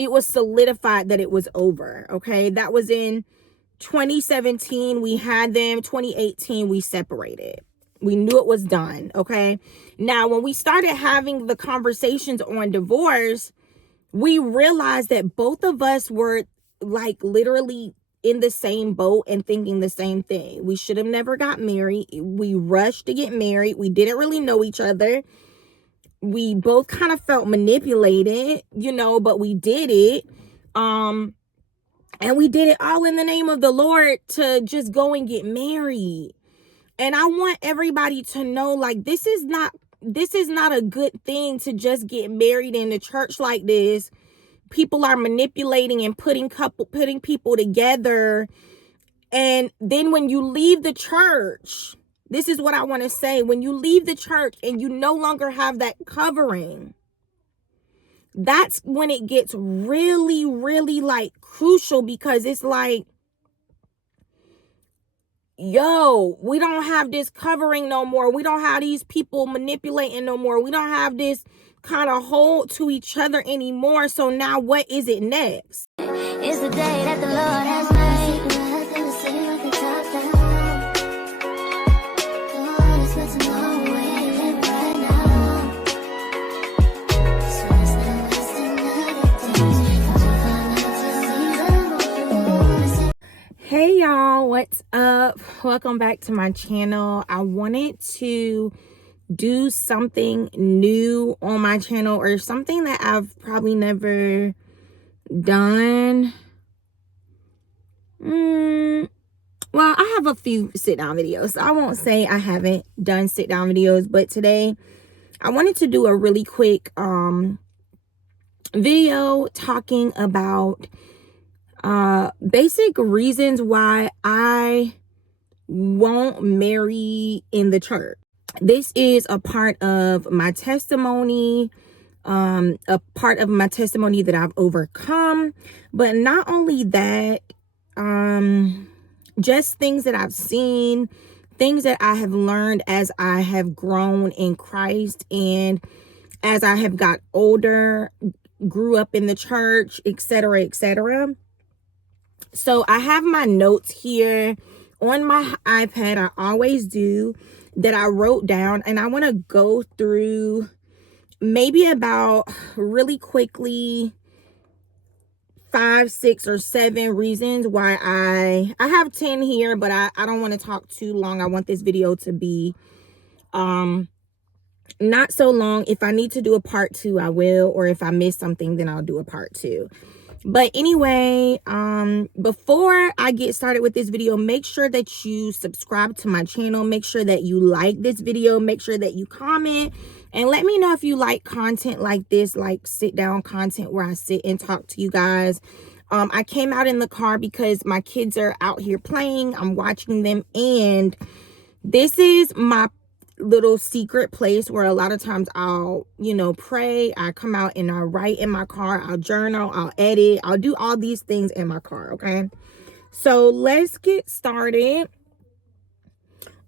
it was solidified that it was over. Okay, that was in 2017. We had them. 2018 we separated. We knew it was done. Okay, now when we started having the conversations on divorce, we realized that both of us were like literally in the same boat and thinking the same thing. We should have never got married. We rushed to get married. We didn't really know each other. We both kind of felt manipulated, but we did it. And we did it all in the name of the Lord to just go and get married. And I want everybody to know, like, this is not a good thing to just get married in the church like this. People are manipulating and putting people together. And then when you leave the church, this is what I want to say. When you leave the church and you no longer have that covering, that's when it gets really, really like crucial, because it's like, yo, we don't have this covering no more. We don't have these people manipulating no more. We don't have this kind of hold to each other anymore. So now what is it next? It's the day that the Lord has made. Hey y'all, what's up? Welcome back to my channel. I wanted to do something new on my channel, or something that I've probably never done. Well, I have a few sit down videos. I won't say I haven't done sit down videos, but today I wanted to do a really quick video talking about basic reasons why I won't marry in the church. This is a part of my testimony, a part of my testimony that I've overcome. But not only that, just things that I've seen, things that I have learned as I have grown in Christ, and as I have got older, grew up in the church, etc., etc. So I have my notes here on my iPad. I always do, that I wrote down, and I want to go through maybe about, really quickly, 5, 6, or 7 reasons why I have 10 here, but I don't want to talk too long. I want this video to be not so long. If I need to do a part 2, I will, or if I miss something, then I'll do a part 2. But anyway, before I get started with this video, make sure that you subscribe to my channel. Make sure that you like this video. Make sure that you comment, and let me know if you like content like this, like sit down content where I sit and talk to you guys. I came out in the car because my kids are out here playing. I'm watching them, and this is my little secret place where a lot of times I'll, pray. I come out and I write in my car. I'll journal. I'll edit. I'll do all these things in my car. Okay. So let's get started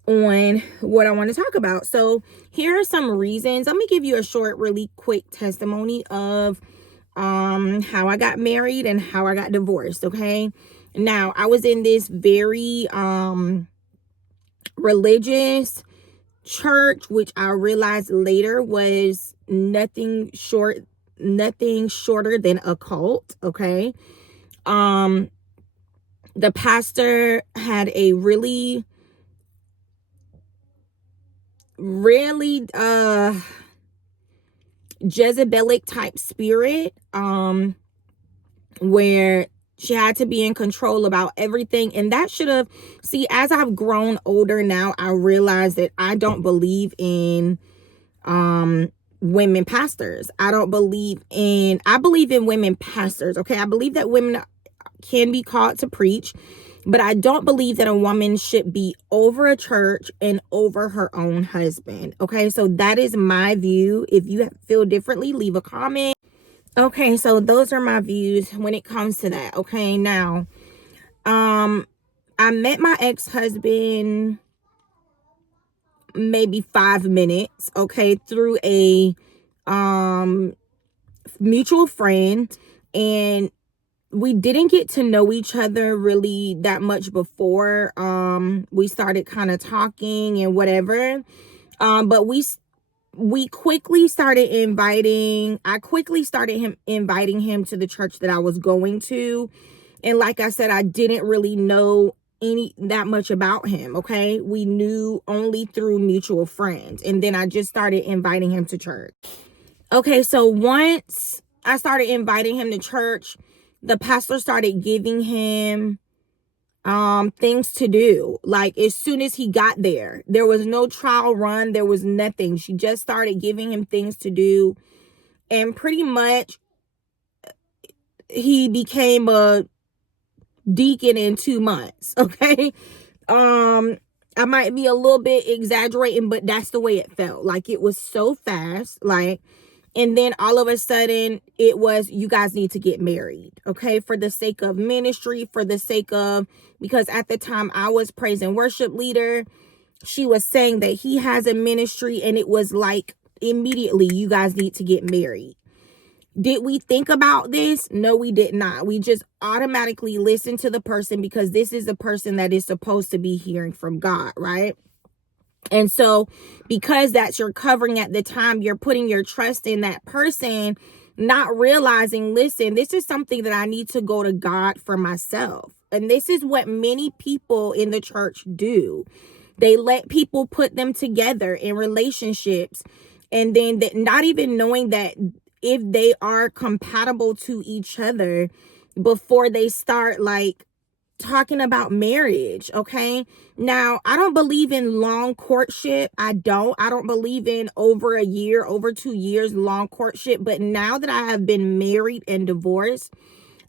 on what I want to talk about. So here are some reasons. Let me give you a short, really quick testimony of how I got married and how I got divorced. Okay. Now, I was in this very religious church, which I realized later was nothing shorter than a cult. Okay. The pastor had a really Jezebelic type spirit, where she had to be in control about everything. And that should have, as I've grown older now, I realize that I don't believe in women pastors. I believe in women pastors. Okay. I believe that women can be called to preach, but I don't believe that a woman should be over a church and over her own husband. Okay. So that is my view. If you feel differently, leave a comment. Okay, so those are my views when it comes to that. Okay, now, I met my ex-husband maybe 5 minutes, okay, through a mutual friend. And we didn't get to know each other really that much before we started kind of talking and whatever. But we quickly started I quickly started inviting him to the church that I was going to. And like I said, I didn't really know any that much about him. Okay. We knew only through mutual friends. And then I just started inviting him to church. Okay. So once I started inviting him to church, the pastor started giving him things to do. Like as soon as he got there was no trial run, there was nothing. She just started giving him things to do, and pretty much he became a deacon in 2 months. Okay. I might be a little bit exaggerating, but that's the way it felt. Like it was so fast. Like, and then all of a sudden it was, you guys need to get married. Okay. For the sake of ministry, for the sake of, because at the time I was praise and worship leader, she was saying that he has a ministry, and it was like immediately, you guys need to get married. Did we think about this? No, we did not. We just automatically listened to the person because this is the person that is supposed to be hearing from God, right? And so because that's your covering at the time, you're putting your trust in that person, not realizing, listen, this is something that I need to go to God for myself. And this is what many people in the church do. They let people put them together in relationships, and then not even knowing that if they are compatible to each other before they start like talking about marriage. Okay. Now, I don't believe in long courtship. I don't believe in over a year, over 2 years long courtship. But now that I have been married and divorced,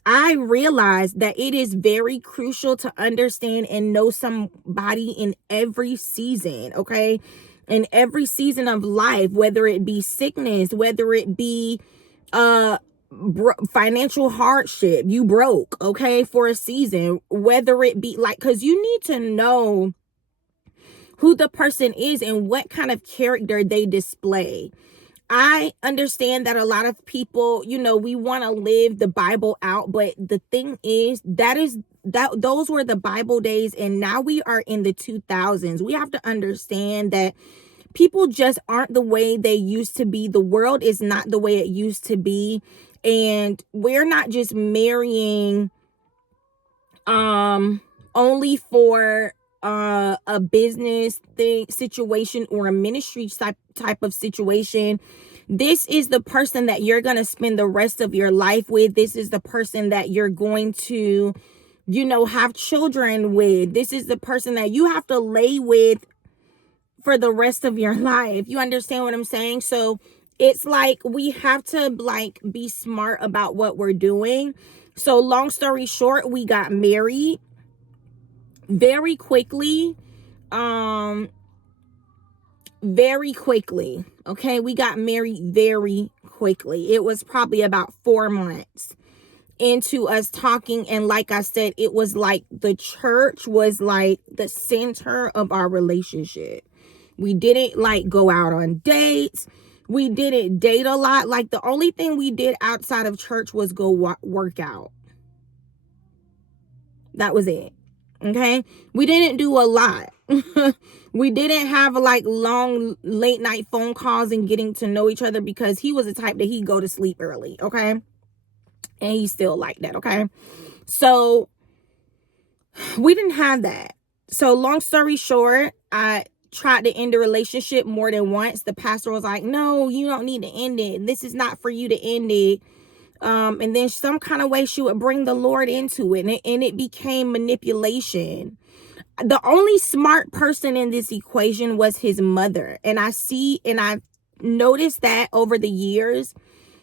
I realize that it is very crucial to understand and know somebody in every season. Okay. In every season of life, whether it be sickness, whether it be financial hardship, you broke, okay, for a season, whether it be like, because you need to know who the person is and what kind of character they display. I understand that a lot of people, we want to live the Bible out, but the thing is that those were the Bible days, and now we are in the 2000s. We have to understand that people just aren't the way they used to be. The world is not the way it used to be. And we're not just marrying only for a business thing situation or a ministry type of situation. This is the person that you're going to spend the rest of your life with. This is the person that you're going to have children with. This is the person that you have to lay with for the rest of your life. You understand what I'm saying? So it's like we have to like be smart about what we're doing. So long story short, we got married very quickly. Very quickly. Okay, we got married very quickly. It was probably about 4 months into us talking, and like I said, it was like the church was like the center of our relationship. We didn't like go out on dates. We didn't date a lot. Like the only thing we did outside of church was go work out. That was it. Okay. We didn't do a lot. We didn't have like long late night phone calls and getting to know each other, because he was the type that he'd go to sleep early. Okay. And he's still like that. Okay. So we didn't have that. So long story short, I tried to end the relationship more than once. The pastor was like, no, you don't need to end it. This is not for you to end it. And then some kind of way she would bring the Lord into it, and it became manipulation. The only smart person in this equation was his mother. And I noticed that over the years,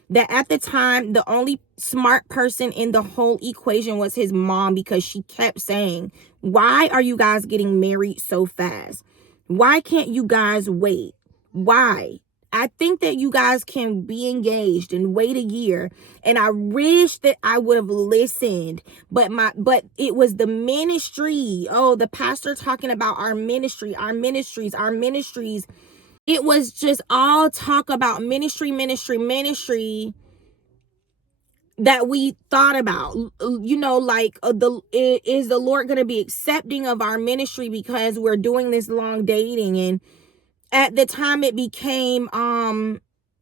that at the time, the only smart person in the whole equation was his mom, because she kept saying, why are you guys getting married so fast? Why can't you guys wait? Why? I think that you guys can be engaged and wait a year. And I wish that I would have listened, but it was the ministry. Oh, the pastor talking about our ministry, our ministries, our ministries. It was just all talk about ministry, ministry, ministry. that we thought about, you know, like is the Lord going to be accepting of our ministry because we're doing this long dating? And at the time it became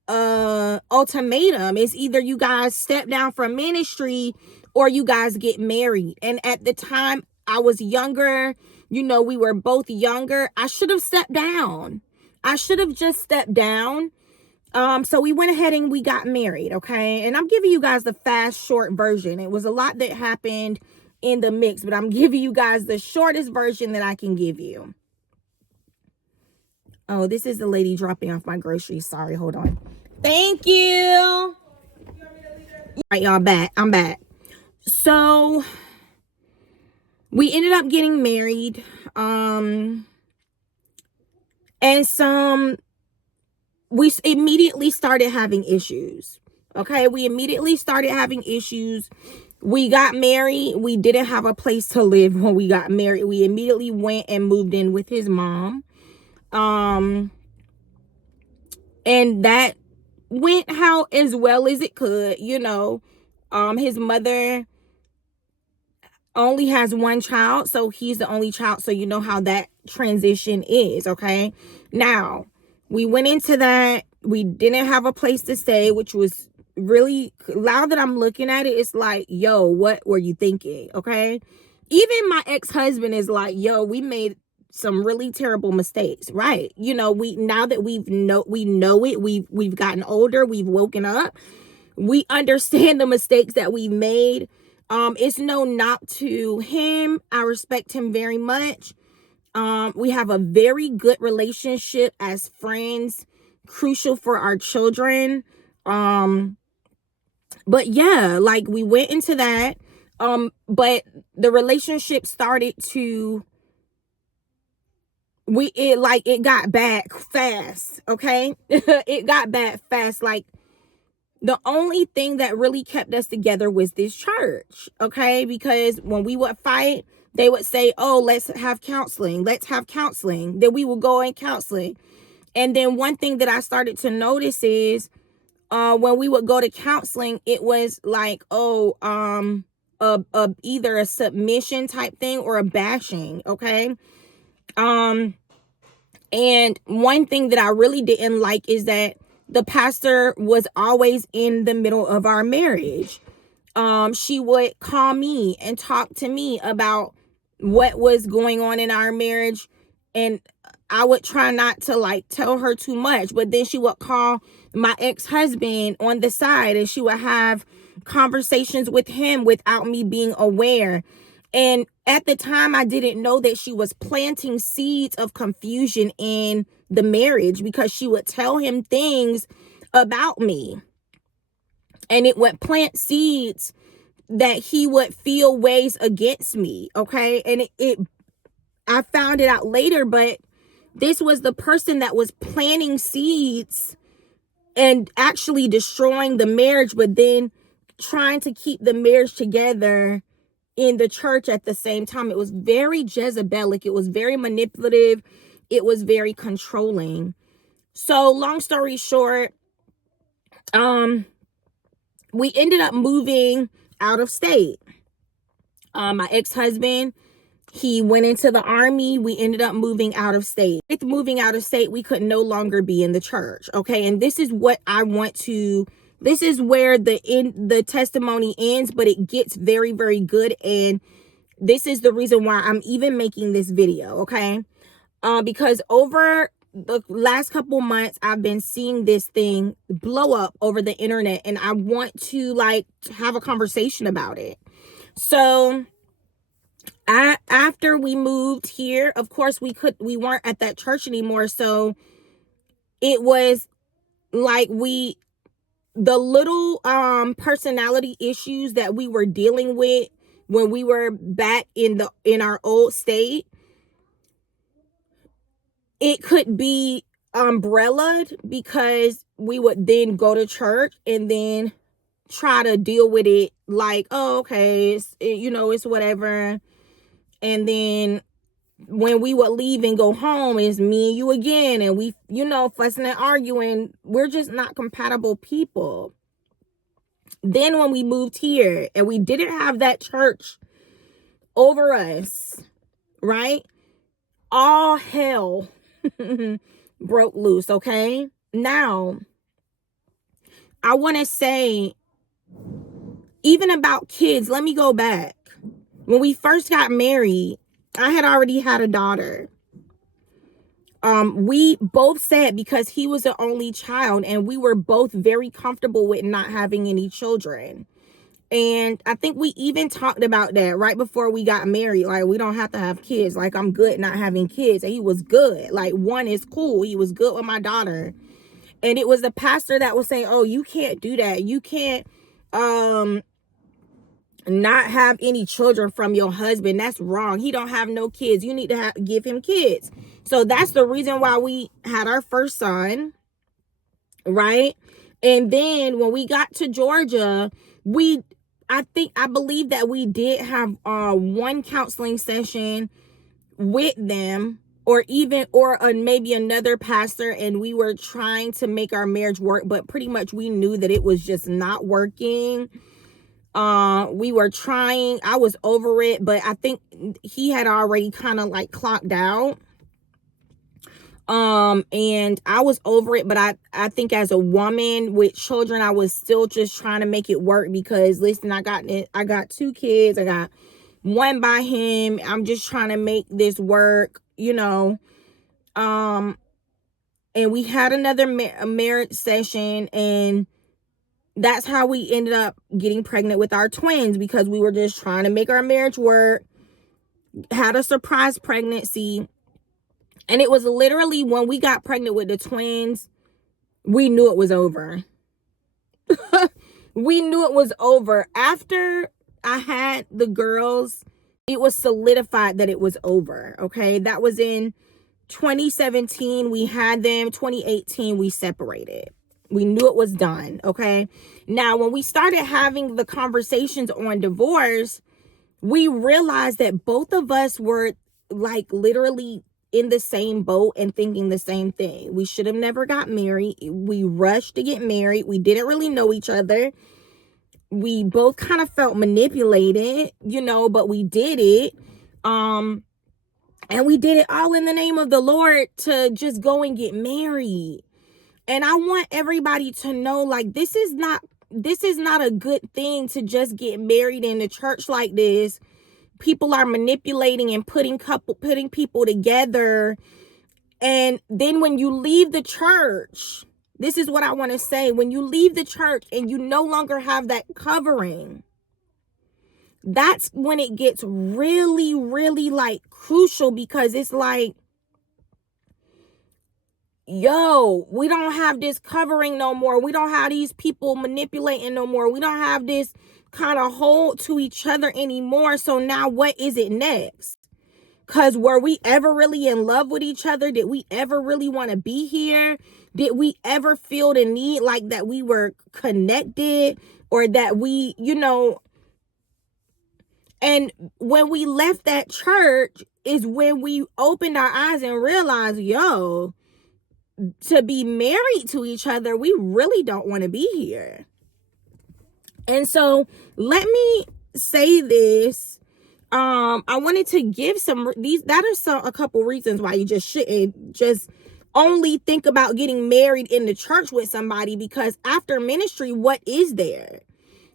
ultimatum. It's either you guys step down from ministry or you guys get married. And at the time I was younger, you know, we were both younger. I should have stepped down. I should have just stepped down. So we went ahead and we got married, okay? And I'm giving you guys the fast, short version. It was a lot that happened in the mix, but I'm giving you guys the shortest version that I can give you. Oh, this is the lady dropping off my groceries. Sorry, hold on. Thank you. All right, y'all, back. I'm back. So we ended up getting married. And we immediately started having issues. Okay, we immediately started having issues. We got married. We didn't have a place to live when we got married. We immediately went and moved in with his mom. And that went how as well as it could, you know. His mother only has one child, so he's the only child, so you know how that transition is, okay? Now, we went into that. We didn't have a place to stay, which was really, now that I'm looking at it, it's like, yo, what were you thinking? Okay. Even my ex-husband is like, yo, we made some really terrible mistakes, right? You know, now that we know it, we've gotten older, we've woken up, we understand the mistakes that we made. It's no knock to him. I respect him very much. We have a very good relationship as friends, crucial for our children. But yeah, like we went into that. But the relationship started to, it got bad fast, okay? It got bad fast. Like, the only thing that really kept us together was this church, okay? Because when we would fight, they would say, oh, let's have counseling. Let's have counseling. Then we would go in counseling. And then one thing that I started to notice is when we would go to counseling, it was like, either a submission type thing or a bashing, okay? And one thing that I really didn't like is that the pastor was always in the middle of our marriage. She would call me and talk to me about what was going on in our marriage. And I would try not to like tell her too much, but then she would call my ex-husband on the side and she would have conversations with him without me being aware. And at the time, I didn't know that she was planting seeds of confusion in the marriage because she would tell him things about me. And it would plant seeds that he would feel ways against me, okay? And I found it out later, but this was the person that was planting seeds and actually destroying the marriage, but then trying to keep the marriage together in the church at the same time. It was very Jezebelic. It was very manipulative. It was very controlling. So long story short, we ended up moving out of state. My ex-husband, he went into the army. We ended up moving out of state. With moving out of state, we could no longer be in the church. Okay. And this is what I want to, this is where the testimony ends, but it gets very, very good. And this is the reason why I'm even making this video. Okay. Because over the last couple months, I've been seeing this thing blow up over the internet, and I want to like have a conversation about it. So after we moved here, of course we weren't at that church anymore. So it was like the little personality issues that we were dealing with when we were back in our old state, it could be umbrellaed because we would then go to church and then try to deal with it like, oh, okay, it's whatever. And then when we would leave and go home, it's me and you again, and we, fussing and arguing. We're just not compatible people. Then when we moved here and we didn't have that church over us, right? All hell broke loose, okay? Now, I want to say, even about kids, let me go back. When we first got married, I had already had a daughter. We both said, because he was the only child and we were both very comfortable with not having any children. And I think we even talked about that right before we got married. Like, we don't have to have kids. Like, I'm good not having kids. And he was good. Like, one is cool. He was good with my daughter. And it was the pastor that was saying, oh, you can't do that. You can't not have any children from your husband. That's wrong. He don't have no kids. You need to give him kids. So that's the reason why we had our first son, right? And then when we got to Georgia, I believe that we did have one counseling session with them, or maybe another pastor, and we were trying to make our marriage work, but pretty much we knew that it was just not working. We were trying. I was over it, but I think he had already kind of like clocked out. And I was over it, but I think as a woman with children, I was still just trying to make it work, because listen, I got 2 kids. I got one by him. I'm just trying to make this work, and we had another marriage session, and that's how we ended up getting pregnant with our twins, because we were just trying to make our marriage work. Had a surprise pregnancy. And it was literally when we got pregnant with the twins, we knew it was over. We knew it was over. After I had the girls, it was solidified that it was over. Okay. That was in 2017. We had them. 2018, we separated. We knew it was done. Okay. Now, when we started having the conversations on divorce, we realized that both of us were like literally in the same boat and thinking the same thing. We should have never got married. We rushed to get married. We didn't really know each other. We both kind of felt manipulated, but we did it. And we did it all in the name of the Lord, to just go and get married. And I want everybody to know, like, this is not a good thing to just get married in a church like this. People are manipulating and putting people together. And then when you leave the church, this is what I want to say. When you leave the church and you no longer have that covering, that's when it gets really, really like crucial, because it's like, yo, we don't have this covering no more. We don't have these people manipulating no more. We don't have this kind of hold to each other anymore. So now what is it next? Because were we ever really in love with each other? Did we ever really want to be here? Did we ever feel the need like that we were connected, or that we, and when we left that church is when we opened our eyes and realized, yo, to be married to each other, we really don't want to be here. And so let me say this. I wanted to give a couple reasons why you just shouldn't just only think about getting married in the church with somebody, because after ministry, what is there?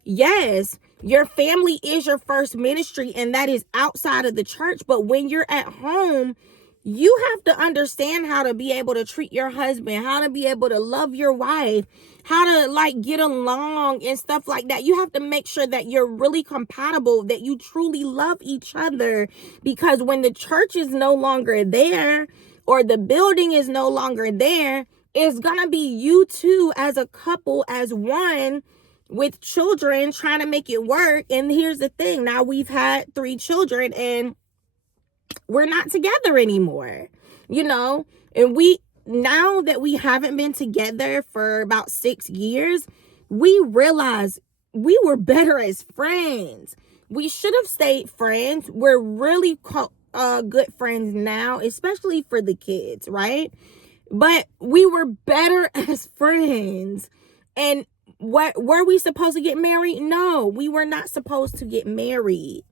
Yes, your family is your first ministry, and that is outside of the church. But when you're at home, you have to understand how to be able to treat your husband, how to be able to love your wife, how to like get along and stuff like that. You have to make sure that you're really compatible, that you truly love each other, because when the church is no longer there, or the building is no longer there, it's gonna be you two as a couple, as one, with children, trying to make it work. And here's the thing, now we've had 3 children and we're not together anymore, and now that we haven't been together for about 6 years, we realize we were better as friends. We should have stayed friends. We're really good friends now, especially for the kids, right? But we were better as friends. And what were we supposed to get married? No, we were not supposed to get married.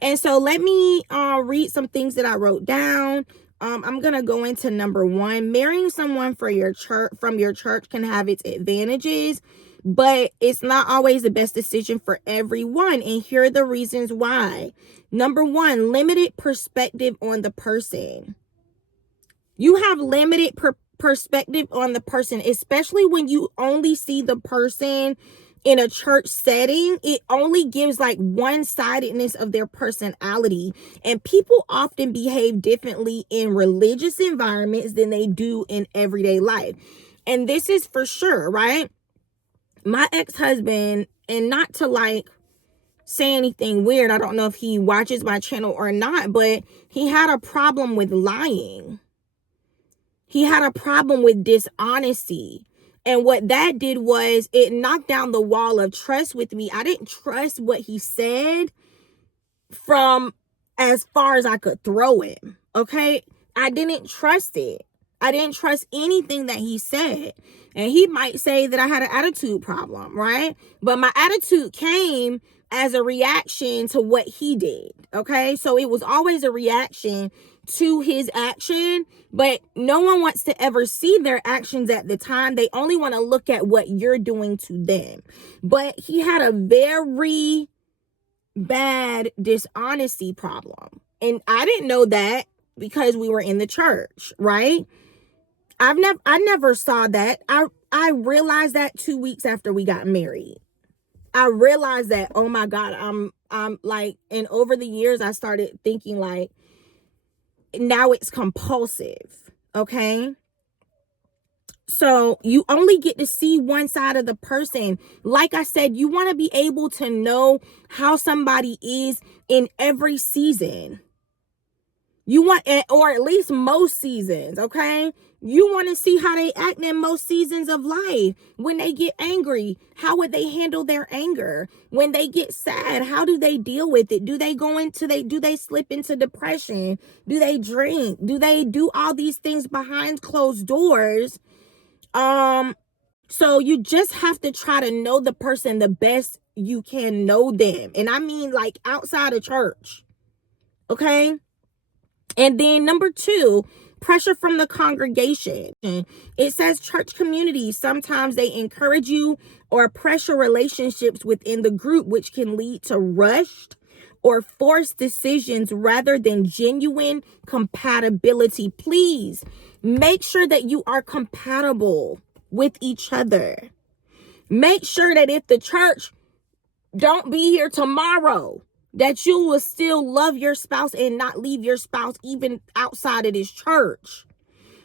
And so let me read some things that I wrote down. I'm gonna go into number one. Marrying someone for your church from your church can have its advantages, but it's not always the best decision for everyone. And here are the reasons why. Number one, limited perspective on the person. You have limited perspective on the person, especially when you only see the person in a church setting. It only gives like one-sidedness of their personality, and people often behave differently in religious environments than they do in everyday life. And this is for sure, right? My ex-husband, and not to like say anything weird, I don't know if he watches my channel or not, but he had a problem with lying. He had a problem with dishonesty. And what that did was it knocked down the wall of trust with me. I didn't trust what he said from as far as I could throw him. Okay? I didn't trust it. I didn't trust anything that he said. And he might say that I had an attitude problem, right? But my attitude came as a reaction to what he did. Okay? So it was always a reaction to his action, but no one wants to ever see their actions at the time. They only want to look at what you're doing to them. But he had a very bad dishonesty problem. And I didn't know that because we were in the church, right? I never saw that. I realized that 2 weeks after we got married. I realized that, oh my God, I'm like, and over the years I started thinking like, now it's compulsive. Okay? So you only get to see one side of the person. Like I said, you want to be able to know how somebody is in every season. You want, or at least most seasons, okay? You want to see how they act in most seasons of life. When they get angry, how would they handle their anger? When they get sad, how do they deal with it? Do they slip into depression? Do they drink? Do they do all these things behind closed doors? So you just have to try to know the person the best you can know them. And I mean like outside of church. Okay? And then number two, pressure from the congregation. It says church communities, sometimes they encourage you or pressure relationships within the group, which can lead to rushed or forced decisions rather than genuine compatibility. Please make sure that you are compatible with each other. Make sure that if the church don't be here tomorrow, that you will still love your spouse and not leave your spouse even outside of this church.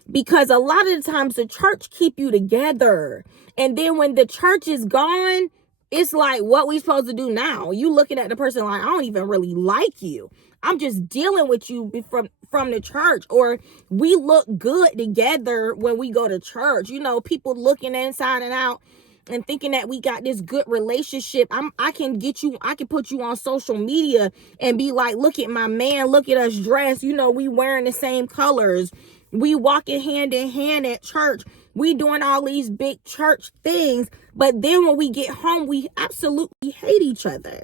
Because a lot of the times the church keep you together. And then when the church is gone, it's like, what we supposed to do now? You looking at the person like, I don't even really like you. I'm just dealing with you from the church. Or we look good together when we go to church. You know, people looking inside and out and thinking that we got this good relationship. I can put you on social media and be like, look at my man, look at us dressed. You know, we wearing the same colors. We walking hand in hand at church. We doing all these big church things. But then when we get home, we absolutely hate each other.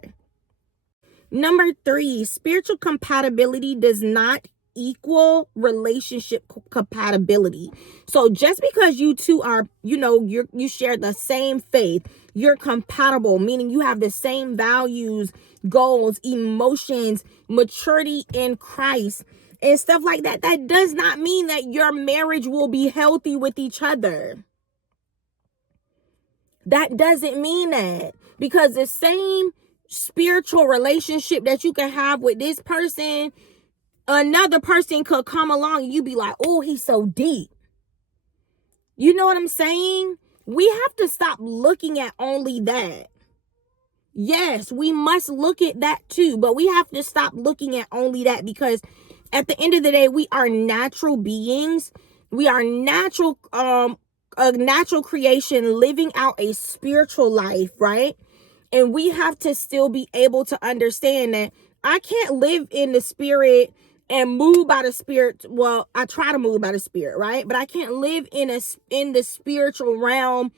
Number three, spiritual compatibility does not equal relationship compatibility. So just because you two are, you share the same faith, you're compatible, meaning you have the same values, goals, emotions, maturity in Christ, and stuff like that, that does not mean that your marriage will be healthy with each other. That doesn't mean that, because the same spiritual relationship that you can have with this person, another person could come along and you be like, oh, he's so deep. You know what I'm saying? We have to stop looking at only that. Yes, we must look at that too, but we have to stop looking at only that, because at the end of the day, we are natural beings. We are natural, a natural creation living out a spiritual life, right? And we have to still be able to understand that I can't live in the spirit and move by the spirit. Well, I try to move by the spirit, right? But I can't live in the spiritual realm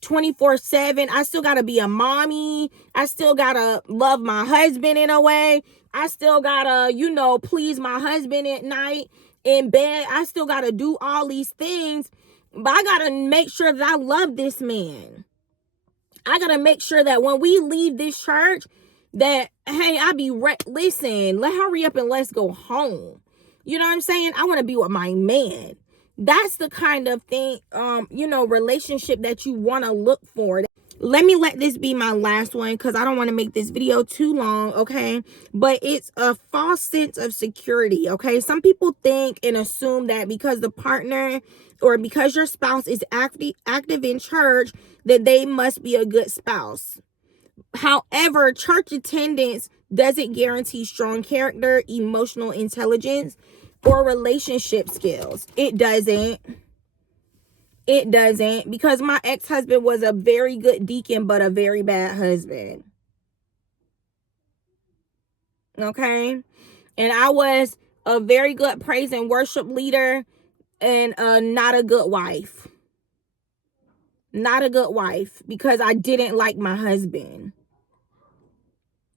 24/7. I still gotta be a mommy. I still gotta love my husband in a way. I still gotta, please my husband at night in bed. I still gotta do all these things, but I gotta make sure that I love this man. I gotta make sure that when we leave this church, that hey, listen, hurry up and let's go home. You know what I'm saying? I want to be with my man. That's the kind of thing, relationship that you want to look for. Let this be my last one, because I don't want to make this video too long, okay? But it's a false sense of security, okay? Some people think and assume that because the partner or because your spouse is active in church, that they must be a good spouse. However, church attendance doesn't guarantee strong character, emotional intelligence, or relationship skills. It doesn't. It doesn't, because my ex-husband was a very good deacon, but a very bad husband. Okay? And I was a very good praise and worship leader and not a good wife. Not a good wife, because I didn't like my husband.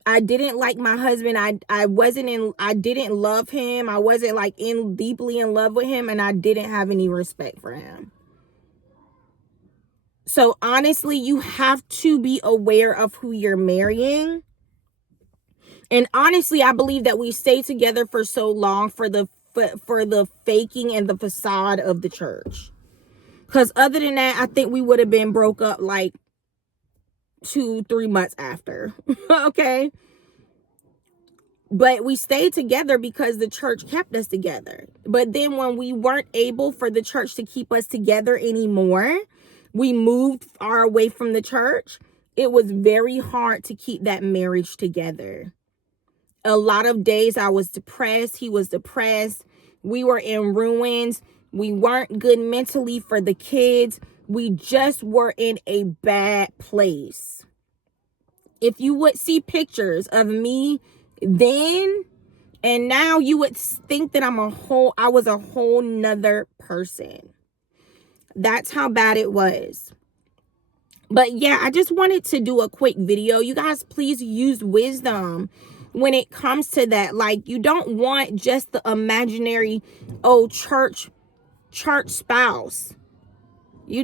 I didn't like my husband. I didn't love him. I wasn't like deeply in love with him, and I didn't have any respect for him. So honestly, you have to be aware of who you're marrying. And honestly, I believe that we stay together for so long for the faking and the facade of the church. Because other than that, I think we would have been broke up like 2-3 months after. Okay. But we stayed together because the church kept us together. But then when we weren't able for the church to keep us together anymore, we moved far away from the church. It was very hard to keep that marriage together. A lot of days I was depressed. He was depressed. We were in ruins. We weren't good mentally for the kids. We just were in a bad place. If you would see pictures of me then and now, you would think that I was a whole nother person. That's how bad it was. But yeah, I just wanted to do a quick video. You guys, please use wisdom when it comes to that. Like, you don't want just the imaginary church spouse.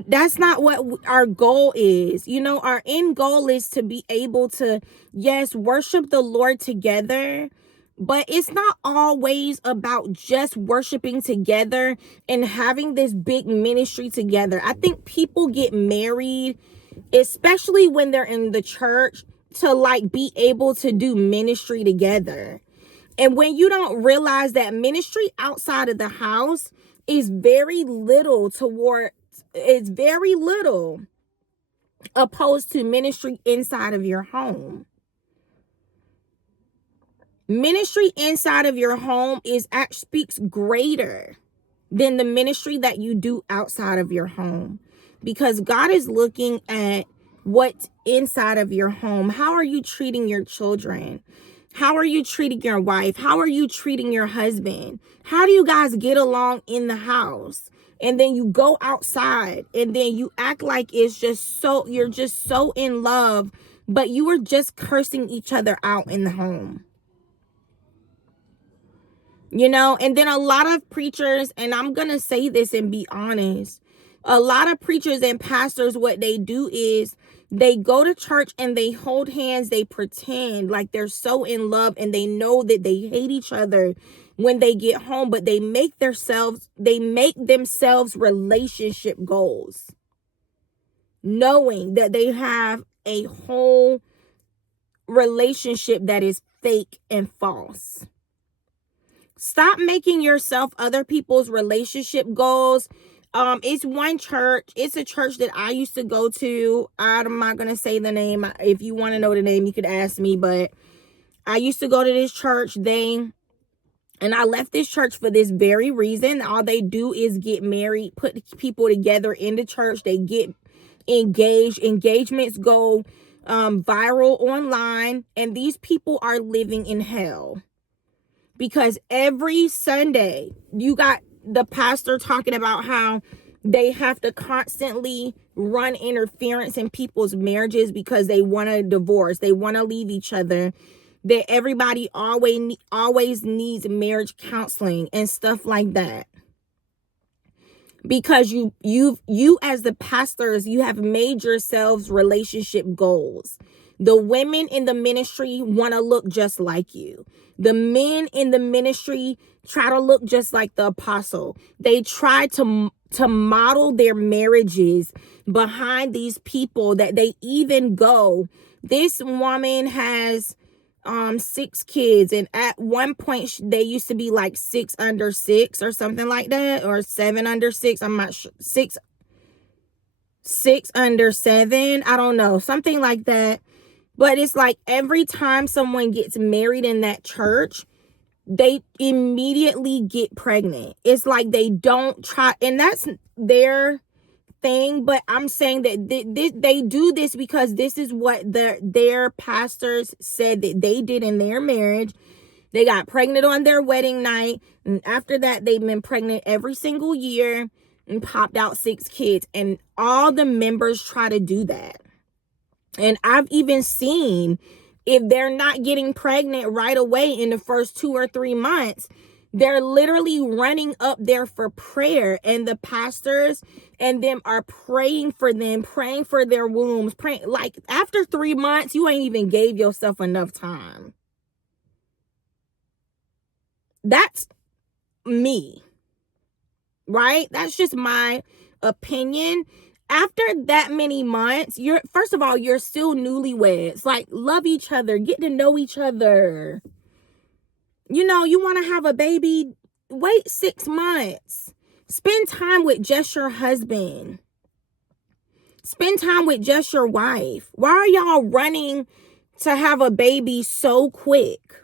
That's not what our goal is. Our end goal is to be able to, yes, worship the Lord together, but it's not always about just worshiping together and having this big ministry together. I think people get married, especially when they're in the church, to like be able to do ministry together. And when you don't realize that ministry outside of the house is very little opposed to ministry inside of your home. Ministry inside of your home speaks greater than the ministry that you do outside of your home, because God is looking at what's inside of your home. How are you treating your children? How are you treating your wife? How are you treating your husband? How do you guys get along in the house? And then you go outside and then you act like you're just so in love, but you were just cursing each other out in the home. And then a lot of preachers, and I'm going to say this and be honest, a lot of preachers and pastors, what they do is they go to church and they hold hands. They pretend like they're so in love, and they know that they hate each other when they get home, but they make themselves relationship goals, knowing that they have a whole relationship that is fake and false. Stop making yourself other people's relationship goals. It's one church. It's a church that I used to go to. I'm not going to say the name. If you want to know the name, you could ask me. But I used to go to this church. And I left this church for this very reason. All they do is get married, put people together in the church. They get engaged. Engagements go viral online. And these people are living in hell. Because every Sunday, you got the pastor talking about how They have to constantly run interference in people's marriages because they want to divorce. They want to leave each other. That everybody always needs marriage counseling and stuff like that. Because you as the pastors, you have made yourselves relationship goals. The women in the ministry want to look just like you. The men in the ministry try to look just like the apostle. They try to model their marriages behind these people that they even go. This woman has 6 kids, and at one point they used to be like 6 under 6 or something like that, or 7 under 6. I'm not sure. 6 under 7, I don't know, something like that. But it's like every time someone gets married in that church, they immediately get pregnant. It's like they don't try, and that's their thing. But I'm saying that they do this because this is what their pastors said that they did in their marriage. They got pregnant on their wedding night, and after that they've been pregnant every single year and popped out 6 kids, and all the members try to do that. And I've even seen, if they're not getting pregnant right away in the first 2 or 3 months, they're literally running up there for prayer, and the pastors and them are praying for them, praying for their wombs, praying. Like, after 3 months, you ain't even gave yourself enough time. That's me, right? That's just my opinion. After that many months, first of all, you're still newlyweds. Like, love each other, get to know each other. You know, you want to have a baby, wait 6 months. Spend time with just your husband. Spend time with just your wife. Why are y'all running to have a baby so quick?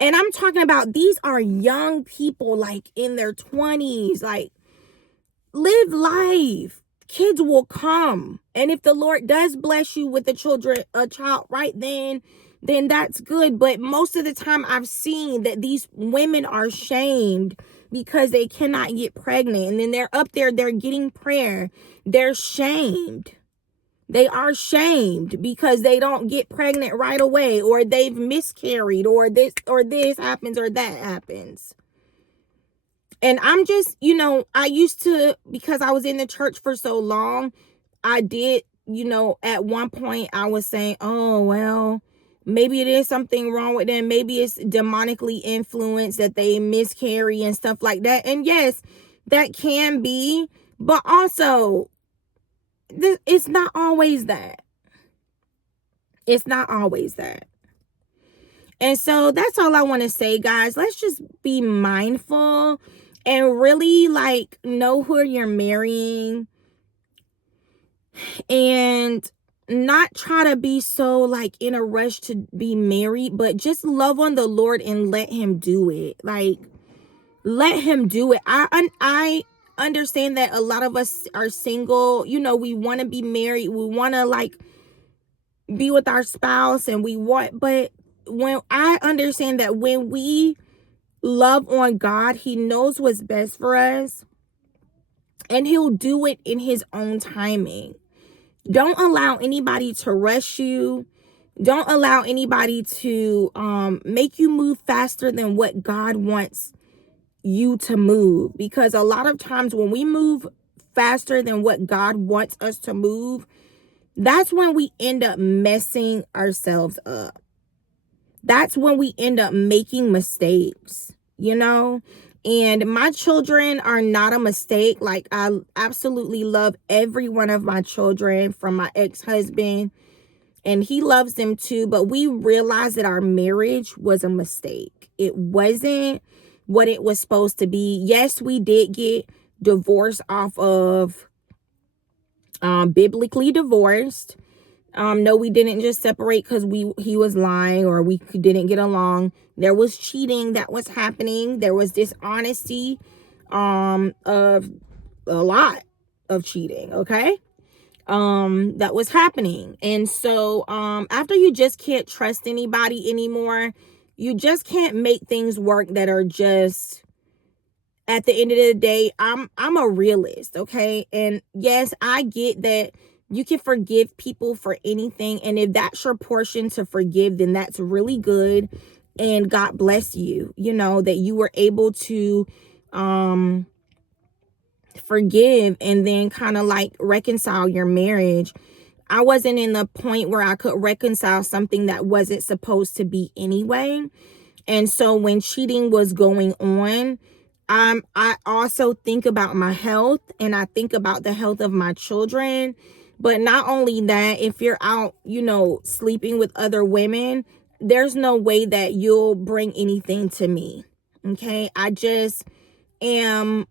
And I'm talking about, these are young people, like in their 20s. Like, live life. Kids will come. And if the Lord does bless you with a child right then that's good. But most of the time I've seen that these women are shamed because they cannot get pregnant. And then they're up there, they're getting prayer. They're shamed. They are shamed because they don't get pregnant right away, or they've miscarried, or this happens, or that happens. And I'm just, I used to, because I was in the church for so long, I did, at one point I was saying, oh, well, maybe it is something wrong with them. Maybe it's demonically influenced that they miscarry and stuff like that. And yes, that can be, but also, it's not always that. It's not always that. And so that's all I want to say, guys. Let's just be mindful and really, like, know who you're marrying, and not try to be so, like, in a rush to be married, but just love on the Lord and let him do it. Like, let him do it. I understand that a lot of us are single. We want to be married. We want to, like, be with our spouse, and but when I understand that when we love on God, he knows what's best for us, and he'll do it in his own timing. Don't allow anybody to rush you. Don't allow anybody to make you move faster than what God wants you to move. Because a lot of times when we move faster than what God wants us to move, that's when we end up messing ourselves up. That's when we end up making mistakes, And my children are not a mistake. Like, I absolutely love every one of my children from my ex-husband, and he loves them too. But we realized that our marriage was a mistake. It wasn't what it was supposed to be. Yes, we did get divorced off of biblically divorced. No, we didn't just separate because he was lying or we didn't get along. There was cheating that was happening. There was dishonesty, of a lot of cheating. Okay. That was happening. And so, after you just can't trust anybody anymore, you just can't make things work that are just at the end of the day, I'm a realist, okay? And yes, I get that you can forgive people for anything, and if that's your portion to forgive, then that's really good, and God bless you, you know, that you were able to forgive and then kind of like reconcile your marriage. I wasn't in the point where I could reconcile something that wasn't supposed to be anyway. And so when cheating was going on, I also think about my health, and I think about the health of my children. But not only that, if you're out, you know, sleeping with other women, there's no way that you'll bring anything to me. Okay. I just am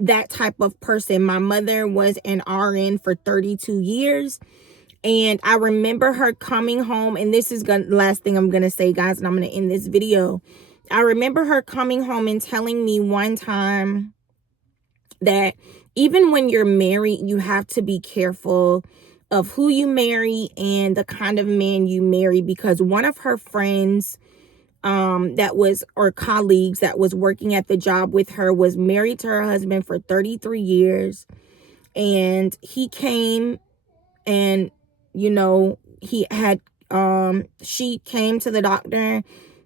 that type of person. My mother was an RN for 32 years. And I remember her coming home, and this is the last thing I'm going to say, guys, and I'm going to end this video. I remember her coming home and telling me one time that even when you're married, you have to be careful of who you marry and the kind of man you marry, because one of her friends that was, or colleagues that was working at the job with her, was married to her husband for 33 years. And he came, and you know, he had she came to the doctor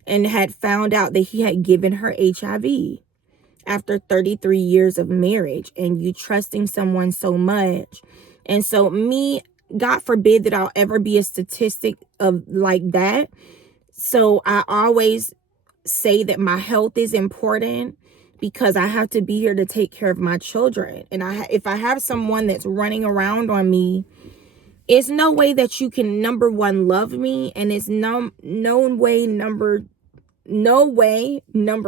and had found out that he had given her HIV after 33 years of marriage, and you trusting someone so much. And so me, God forbid that I'll ever be a statistic of like that. So I always say that my health is important, because I have to be here to take care of my children. And if I have someone that's running around on me, it's no way that you can, number one, love me, and it's no way number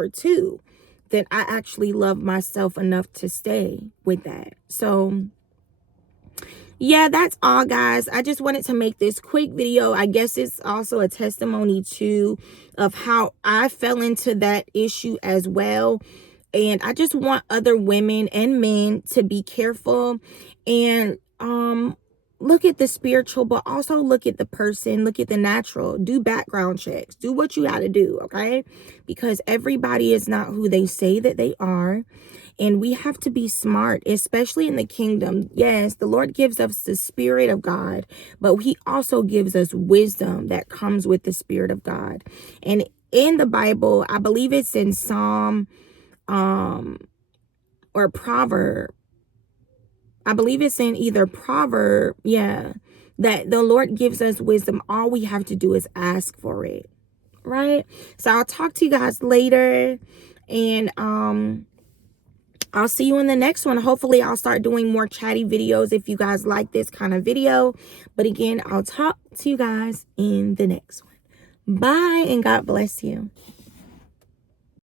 two, that I actually love myself enough to stay with that. So yeah, that's all, guys. I just wanted to make this quick video. I guess it's also a testimony too of how I fell into that issue as well. And I just want other women and men to be careful and look at the spiritual, but also look at the person, look at the natural, do background checks, do what you got to do, okay? Because everybody is not who they say that they are. And we have to be smart, especially in the kingdom. Yes, the Lord gives us the Spirit of God, but he also gives us wisdom that comes with the Spirit of God. And in the Bible, I believe it's in Psalm or Proverb. I believe it's in either Proverb, that the Lord gives us wisdom. All we have to do is ask for it, right? So I'll talk to you guys later, and I'll see you in the next one. Hopefully I'll start doing more chatty videos if you guys like this kind of video. But again, I'll talk to you guys in the next one. Bye, and God bless you.